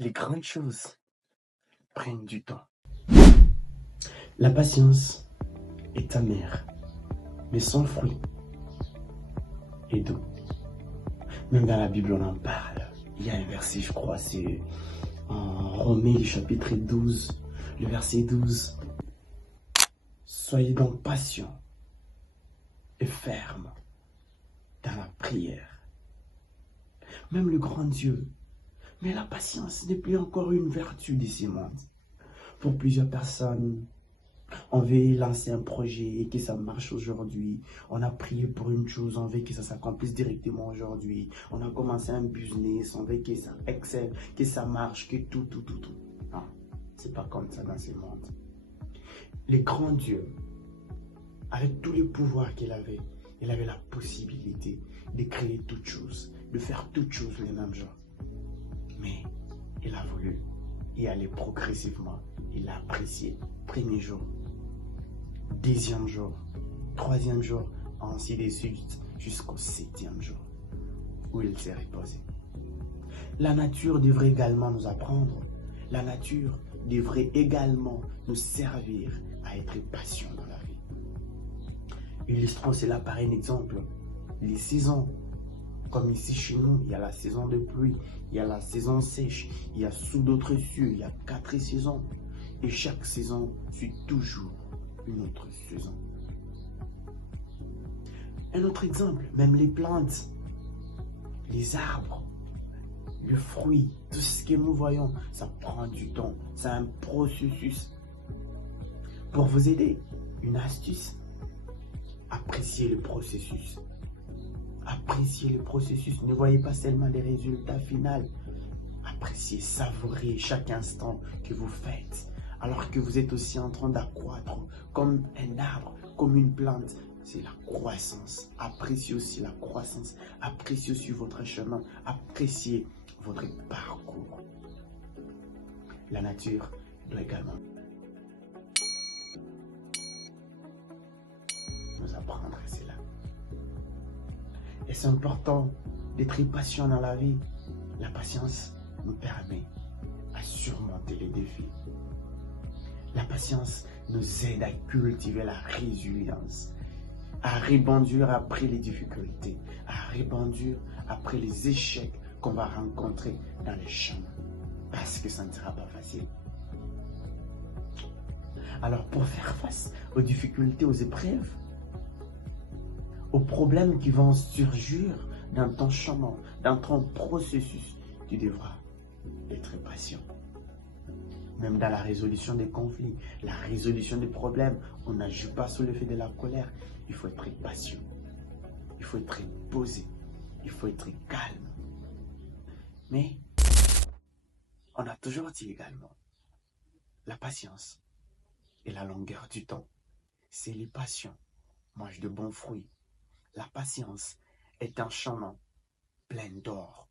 Les grandes choses prennent du temps. La patience est amère, mais son fruit est doux. Même dans la Bible, on en parle. Il y a un verset, je crois, c'est en Romains chapitre 12, le verset 12. Soyez donc patients et fermes dans la prière. Même le grand Dieu. Mais la patience n'est plus encore une vertu de ce monde. Pour plusieurs personnes, on veut lancer un projet et que ça marche aujourd'hui. On a prié pour une chose, on veut que ça s'accomplisse directement aujourd'hui. On a commencé un business, on veut que ça excelle, que ça marche, que tout. Non, c'est pas comme ça dans ce monde. Le grand Dieu, avec tous les pouvoirs qu'il avait, il avait la possibilité de créer toutes choses, de faire toutes choses les mêmes jours. Mais il a voulu y aller progressivement. Il a apprécié. Premier jour, deuxième jour, troisième jour, ainsi de suite, jusqu'au septième jour, où il s'est reposé. La nature devrait également nous apprendre. La nature devrait également nous servir à être patient dans la vie. Illustrons cela par un exemple. Les saisons. Comme ici chez nous, il y a la saison de pluie, il y a la saison sèche, il y a sous d'autres cieux, il y a 4 saisons. Et chaque saison suit toujours une autre saison. Un autre exemple, même les plantes, les arbres, le fruit, tout ce que nous voyons, ça prend du temps. C'est un processus. Pour vous aider, une astuce, appréciez le processus. Appréciez le processus. Ne voyez pas seulement les résultats finaux. Appréciez, savourez chaque instant que vous faites. Alors que vous êtes aussi en train d'accroître comme un arbre, comme une plante. C'est la croissance. Appréciez aussi la croissance. Appréciez aussi votre chemin. Appréciez votre parcours. La nature doit également nous apprendre cela. Et c'est important d'être patient dans la vie. La patience nous permet à surmonter les défis. La patience nous aide à cultiver la résilience, à rebondir après les difficultés, à rebondir après les échecs qu'on va rencontrer dans les chemins. Parce que ça ne sera pas facile. Alors pour faire face aux difficultés, aux épreuves, aux problèmes qui vont surgir dans ton chemin, dans ton processus, tu devras être patient. Même dans la résolution des conflits, la résolution des problèmes, on n'agit pas sous l'effet de la colère. Il faut être patient. Il faut être posé. Il faut être calme. Mais on a toujours dit également, la patience et la longueur du temps. C'est les patients mangent de bons fruits. La patience est un chemin plein d'or.